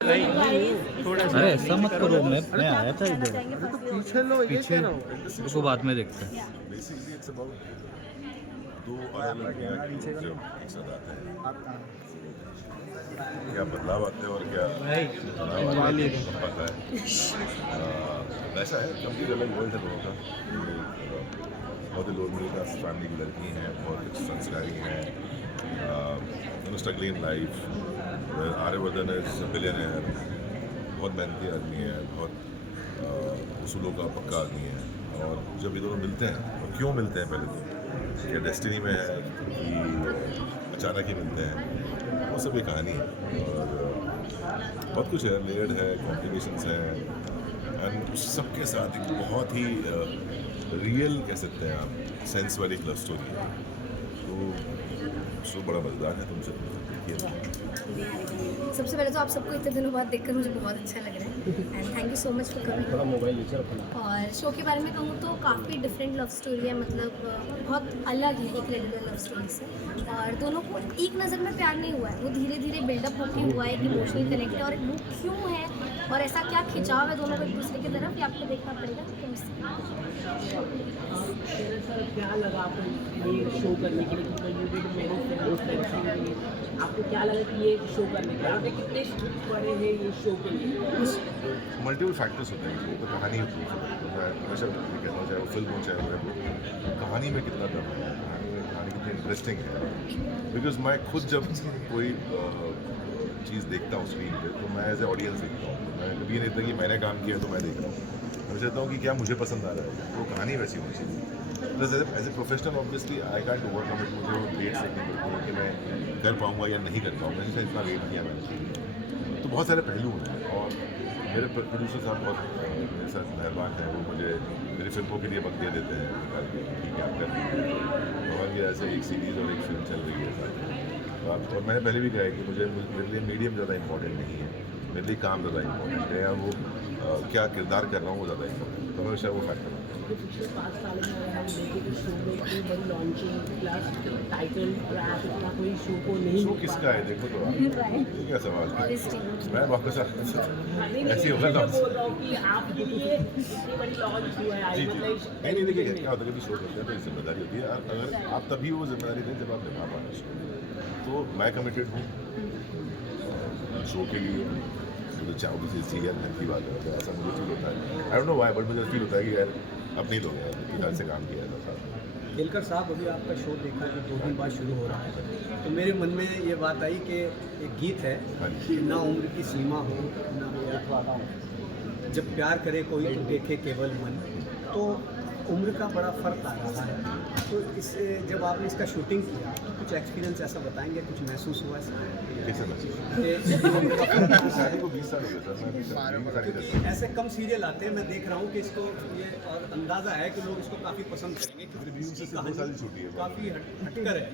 अरे ऐसा मत करो, मैं आया था इधर। पीछे लो, ये पीछे कह रहा हूँ। उसको बाद में देखते हैं। बेसिकली इट्स अबाउट दो अलग अलग लोग जो एक साथ आते हैं, क्या बदलाव आते हैं और क्या बदलाव आते हैं सब पता है। वैसा है कंप्लीट अलग वर्ल्ड है दोनों का। बहुत ही लोग मिडिल क्लास फैमिली की लड़की हैं, बहुत संस्कारी हैं, struggling in life. Aryavardhan is billionaire, बहुत मेहनती आदमी है, बहुत उसूलों का पक्का आदमी है। और जब ये दोनों मिलते हैं, और क्यों मिलते हैं, पहले तो क्या डेस्टिनी में है कि अचानक ही मिलते हैं, वो सब एक कहानी है। और बहुत कुछ है, लेयर्ड है, कॉम्प्लिकेशंस हैं, एंड सबके साथ एक बहुत ही रियल कह सकते हैं आप सेंस वाली लव स्टोरी है। तो बड़ा मज़ेदार है, तुमसे देखिए। सबसे पहले तो आप सबको इतने दिनों बाद देखकर मुझे बहुत अच्छा लग रहा है and thank you so much for coming. थोड़ा मोबाइल नीचे रखना। और शो के बारे में कहूँ तो काफ़ी डिफरेंट लव स्टोरी है, मतलब बहुत अलग है एक रेगुलर लव स्टोरी से। और दोनों को एक नज़र में प्यार नहीं हुआ है, वो धीरे धीरे बिल्डअप होकर हुआ है, एक इमोशनल कनेक्ट है। और वो क्यों है और ऐसा क्या खिंचाव है दोनों को एक दूसरे की तरफ, ये आपको देखना पड़ेगा। सर क्या लगा आपको ये शो करने के लिए, आपको क्या लगा कि ये शो करने के लिए आपने कितने शूट करे हैं ये शो के लिए? मल्टीपल फैक्टर्स होते हैं, तो कहानी होती है। तो मैं हमेशा कहता हूँ, चाहे वो फिल्म हो चाहे वो कहानी में कितना दम है, कहानी कितनी इंटरेस्टिंग है। बिकॉज मैं खुद जब कोई चीज़ देखता हूँ स्क्रीन पे, तो मैं एज ए ऑडियंस देखता हूँ। तो मैं कभी ये नहीं देखता कि मैंने काम किया तो मैं देख रहा हूँ। मैं चाहता हूँ कि क्या मुझे पसंद आ रहा है, तो कहानी वैसी होनी चाहिए। Plus as a professional obviously I can't overcome it. मुझे वो डेट्स देखनी पड़ती है कि मैं कर पाऊँगा या नहीं कर पाऊँगा, जैसे इतना वेट किया मैंने। तो बहुत सारे पहलू हैं, और मेरे प्रोड्यूसर साहब बहुत मेरे साथ मेहरबान हैं। वो मुझे मेरी फिल्मों के लिए वक्त दे देते हैं, ठीक है आप कर दीजिए। और ये ऐसे एक सीरीज़ और एक फिल्म चल रही है साथ। और मैंने पहले भी कहा है कि मेरे लिए मीडियम ज़्यादा इंपॉर्टेंट नहीं है, मेरे लिए काम ज़्यादा इंपॉर्टेंट है, या वो क्या किरदार कर रहा हूँ वो ज़्यादा इंपॉर्टेंट है। तो हमेशा वो फैक्टर है। पिछले 5 साल में अगर हम देखें तो शो में इतनी बड़ी लॉन्चिंग प्लस टाइटल ट्रैक इतना कोई शो को नहीं शो किसका है देखो तो आप, ये क्या सवाल है? मैं वापस ऐसी होगा मैं बोल रहा हूँ कि आपके लिए इतनी बड़ी लॉन्च हुआ है। जी जी नहीं देखिए क्या होता है, कभी शो करते हैं तो एक जिम्मेदारी होती है। अगर आप तभी वो जिम्मेदारी दें जब आप निभा पाए शो। तो मैं कमिटेड हूँ शो के लिए। तो चाहूँ किसी चीज़ की बात है, तो ऐसा मुझे फील होता है। I don't know why, but मुझे फील होता है कि यार अब नहीं लोग यार इतने साल से काम किया है था। केलकर साहब, अभी आपका शो देखा कि 2 दिन बाद शुरू हो रहा है, तो मेरे मन में ये बात आई कि एक गीत है कि ना उम्र की सीमा हो ना प्यार वादा हो, जब प्यार करे कोई तो देखे केवल मन। तो उम्र का बड़ा फ़र्क आ रहा है, तो इससे जब आपने इसका शूटिंग किया तो कुछ एक्सपीरियंस ऐसा बताएंगे, कुछ महसूस हुआ कैसे शादी को 20 साल हो गए सर। ऐसे कम सीरियल आते हैं, मैं देख रहा हूँ कि इसको ये और अंदाज़ा है कि लोग इसको काफ़ी पसंद करेंगे क्योंकि से 2 साल छूटी है, काफ़ी हटकर है।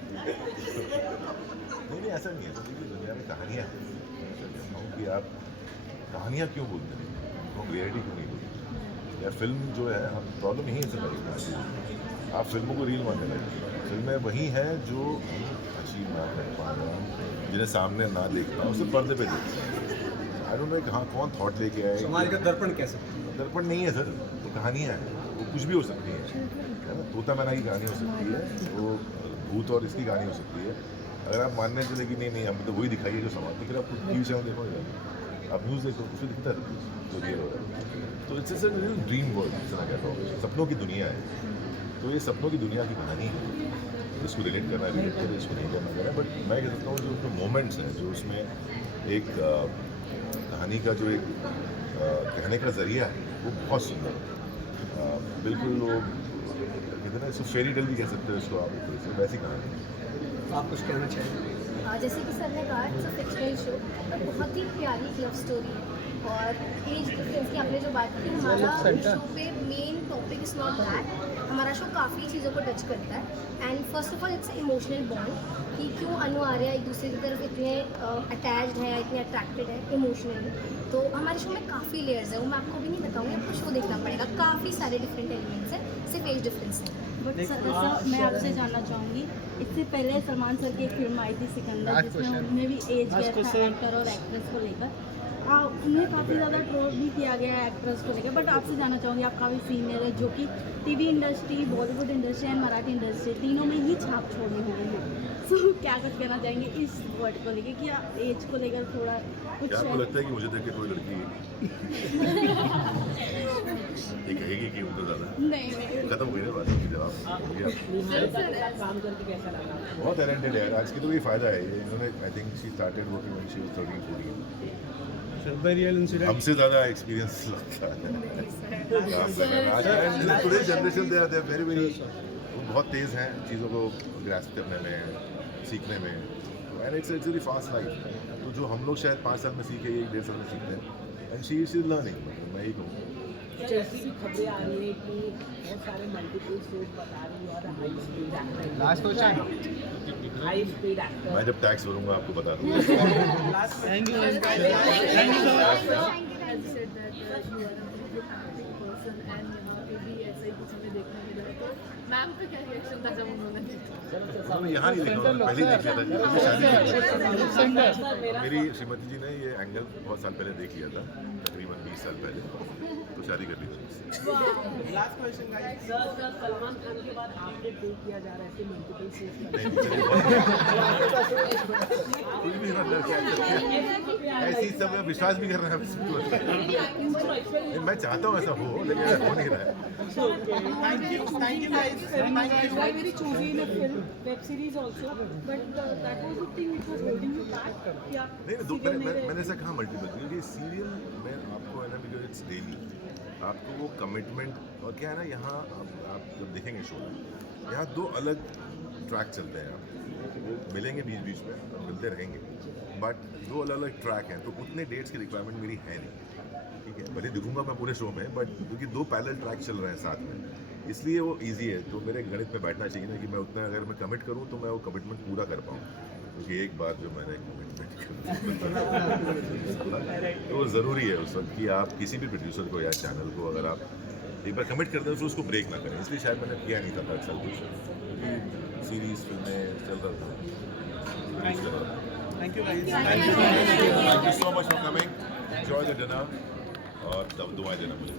नहीं ऐसा नहीं है। तो देखिए दुनिया में कहानियाँ हैं, मैं कहता हूँ कि आप कहानियाँ क्यों बोलते हैं, हम रियलिटी क्यों नहीं बोलते यार। फिल्म जो है, हम प्रॉब्लम यही है सर, आप फिल्मों को रील मानने लगे। फिल्में वही हैं जो हम अचीव ना कर पा रहे हैं, जिन्हें सामने ना देख पाए, उसे पर्दे पे देखते हैं। आई डोंट नो कहाँ कौन थॉट लेके आए। समाज का दर्पण कह सकते हैं। दर्पण नहीं है सर, वो कहानियाँ हैं, वो कुछ भी हो सकती है ना। तोता मैना की कहानी हो सकती है, वो भूत और इसकी कहानी हो सकती है। अगर आप मानने चले कि नहीं हम तो वही दिखाइए जो समाज, तो फिर आप टीवी चैनल देखो, आप न्यूज़ देखो, उसमें दिखता है जो रियल हो रहा है। तो इट्स अ ड्रीम वर्ल्ड, जिसे मैं कहता हूँ, सपनों की दुनिया है। तो ये सपनों की दुनिया की कहानी है, इसको रिलेट करना रिलेट करें, इसको नहीं करना करें। बट मैं कह सकता हूँ जो उसमें मोमेंट्स हैं, जो उसमें एक कहानी का जो एक कहने का जरिया है, वो बहुत सुंदर है। बिल्कुल वो कहते हैं ना, इसको फेरी टेल भी कह सकते हो इसको आप, वैसी कहानी है। आप कुछ कहना चाहेंगे? जैसे कि सर ने कहा इट्स अ फिक्शनल शो, बहुत ही प्यारी लव स्टोरी है। और एज डिफरेंस की आपने जो बात की, हमारा शो पे main topic is not that. हमारा शो काफ़ी चीज़ों को टच करता है। And first of all it's emotional bond, कि क्यों अनु आर्या एक दूसरे की तरफ इतने अटैच्ड है, इतने अट्रैक्टेड है इमोशनली। तो हमारे शो में काफ़ी लेयर्स है, वो मैं आपको भी नहीं बताऊँगी, आपको शो देखना पड़ेगा। काफ़ी सारे डिफरेंट एलिमेंट्स हैं, सिर्फ एज डिफरेंस है। बट सर मैं आपसे जानना चाहूँगी, इससे पहले सलमान सर की एक फिल्म आई थी सिकंदर, जिसमें उनमें भी एज गैप था एक्टर और एक्ट्रेस को लेकर। उन्हें काफ़ी ज़्यादा ट्रोल भी किया गया है एक्ट्रेस को लेकर, बट आपसे जानना चाहूँगी, आप काफ़ी सीनियर है जो कि TV industry, Bollywood industry and Marathi industry तीनों में ही छाप छोड़े हुए हैं। सो क्या कुछ कहना चाहेंगे इस वर्ड को लेकर कि एज को लेकर थोड़ा कुछ क्या आपको लगता है कि मुझे देख के कोई लड़की ये कहेगी कि उनको ज़्यादा नहीं खत्म हुई ना बात की जवाब हो गया। निहारिका के साथ काम करके कैसा लगा? बहुत टैलेंटेड है आज की तो ये फ़ायदा है ये इन्होंने I think she started working when she was 13-14 हमसे ज़्यादा एक्सपीरियंस लगता है today generation they are very very बहुत तेज़ हैं चीज़ों को ग्रास्प करने में सीखने में and it's very fast life. तो जो हम लोग शायद 5 साल में सीखे 1-1.5 साल में सीखते हैं एंड शी इज लर्निंग मैं ही कहूँ। ऐसी भी खबरें आ रही है कि बहुत सारे मल्टीपल शोज बता रही है और high speed actor, last question high speed actor. मैं जब टैक्स भरूंगा आपको बता दूंगा। Thank you As you said that you are a very good acting person and यहाँ पे भी ऐसा ही कुछ हमें देखने मिला, तो मैम पे क्या रिएक्शन था जब उन्होंने देखा? उन्होंने यहाँ नहीं देखा उन्होंने पहले ही देख लिया था शादी के मेरी श्रीमती जी ने ये एंगल बहुत साल पहले देख लिया था तकरीबन 20 साल पहले तो शादी कर ली थी उससे। सर सलमान खान के बाद आपने डेट किया जा रहा है ऐसे मल्टीपल शोज नहीं, कुछ भी मतलब क्या ऐसी सब विश्वास भी कर रहे हैं मैं चाहता हूँ ऐसा हो लेकिन ऐसा हो नहीं रहा है। why very choosy in a film, web series also, but that was the thing which was holding you back. Yeah, नहीं मैंने ऐसा कहा मल्टीपल क्योंकि सीरियल में आपको है ना बिकॉज इट्स डेली आपको वो कमिटमेंट और क्या है ना यहाँ आप जब देखेंगे शो यहाँ 2 अलग ट्रैक चलते हैं वो मिलेंगे बीच में मिलते रहेंगे बट 2 अलग अलग ट्रैक हैं तो उतने डेट्स की रिक्वायरमेंट मेरी है नहीं ठीक है भले दिखूंगा मैं पूरे शो में बट क्योंकि 2 पैरेलल ट्रैक चल रहे हैं साथ में इसलिए वो ईजी है तो मेरे गणित में बैठना चाहिए ना कि मैं उतना अगर मैं कमिट करूँ तो मैं वो कमिटमेंट पूरा कर पाऊँ क्योंकि एक बार जो मैंने कमिटमेंट तो वो ज़रूरी है उस वक्त कि आप किसी भी प्रोड्यूसर को या चैनल को अगर आप एक बार कमिट करते हैं तो उसको ब्रेक ना करें इसलिए शायद मैंने किया नहीं था 5 साल कुछ क्योंकि सीरीज फिल्में चल रहा था। Thank you Thank you so much for coming. Enjoy the dinner और दुआएं देना मुझे।